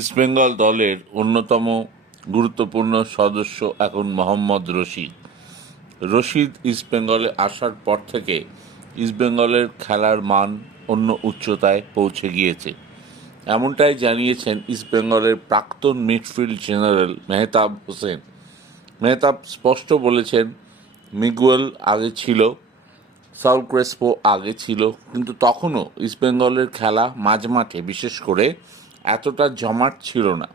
ইস্টবেঙ্গল দলের অন্যতম গুরুত্বপূর্ণ সদস্য এখন মোহাম্মদ রশিদ। রশিদ ইস্টবেঙ্গলে আসার পর থেকে ইস্টবেঙ্গলের খেলার মান অন্য উচ্চতায় পৌঁছে গিয়েছে। এমনটাই জানিয়েছেন ইস্টবেঙ্গলের প্রাক্তন মিডফিল্ড জেনারেল মেহতাব হোসেন। মেহতাব স্পষ্ট বলেছেন, মিগুয়েল আগে ছিল সাউল ক্রেসপো আগে ছিল, কিন্তু তখনও ইস্টবেঙ্গলের খেলা মাঝমাঠে বিশেষ করে এতটা জমাট ছিল না।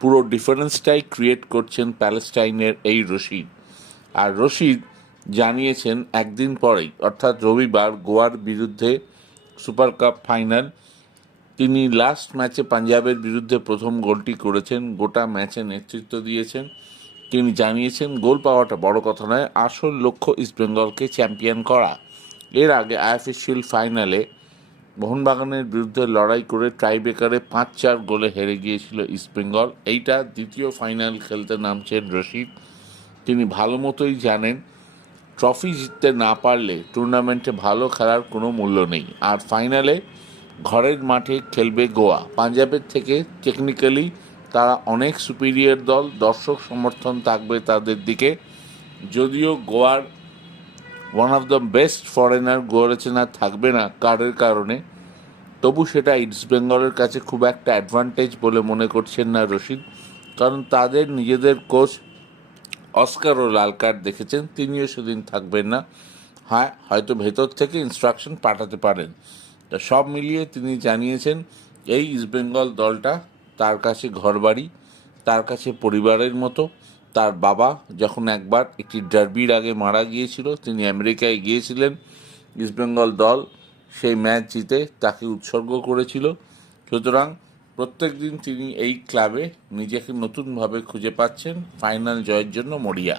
পুরো ডিফারেন্সটাই ক্রিয়েট করছেন প্যালেস্টাইনের এই রশিদ। আর রশিদ জানিয়েছেন একদিন পরেই, অর্থাৎ রবিবার গোয়ার বিরুদ্ধে সুপার কাপ ফাইনাল, তিনি লাস্ট ম্যাচে পাঞ্জাবের বিরুদ্ধে প্রথম গোলটি করেছেন, গোটা ম্যাচে নেতৃত্ব দিয়েছেন। তিনি জানিয়েছেন, গোল পাওয়াটা বড় কথা নয়, আসল লক্ষ্য ইস্টবেঙ্গলকে চ্যাম্পিয়ন করা। এর আগে আইএফএ শিল্ড ফাইনালে মোহনবাগানের বিরুদ্ধে লড়াই করে টাইব্রেকারে পাঁচ চার গোলে হেরে গিয়েছিল ইস্টবেঙ্গল এইটা দ্বিতীয় ফাইনাল খেলতে নামছেন রশিদ। তিনি ভালো মতোই জানেন, ট্রফি জিততে না পারলে টুর্নামেন্টে ভালো খেলার কোনো মূল্য নেই। আর ফাইনালে ঘরের মাঠে খেলবে গোয়া। পাঞ্জাবের থেকে টেকনিক্যালি তারা অনেক সুপিরিয়র দল, দর্শক সমর্থন থাকবে তাদের দিকে। যদিও গোয়ার one of the best foreigner গোয়ারেচেনা থাকবে না কার্ডের কারণে, তবু সেটা ইস্ট বেঙ্গলের কাছে খুব একটা অ্যাডভান্টেজ বলে মনে করছেন না রশিদ। কারণ তাদের নিজেদের কোচ অস্কার ও লাল কার্ড দেখেছেন, তিনিও সেদিন থাকবেন না। হ্যাঁ হয়তো ভেতর থেকে ইনস্ট্রাকশন পাঠাতে পারেন। তা সব মিলিয়ে তিনি জানিয়েছেন, এই ইস্টবেঙ্গল দলটা তার কাছে ঘরবাড়ি, তার কাছে পরিবারের মতো তার বাবা যখন একবার একটি ডার্বির আগে মারা গিয়েছিল, তিনি আমেরিকায় গিয়েছিলেন ইস্টবেঙ্গল দল সেই ম্যাচ জিতে তাকে উৎসর্গ করেছিল। সুতরাং প্রত্যেক দিন তিনি এই ক্লাবে নিজেকে নতুনভাবে খুঁজে পাচ্ছেন ফাইনাল জয়ের জন্য মরিয়া।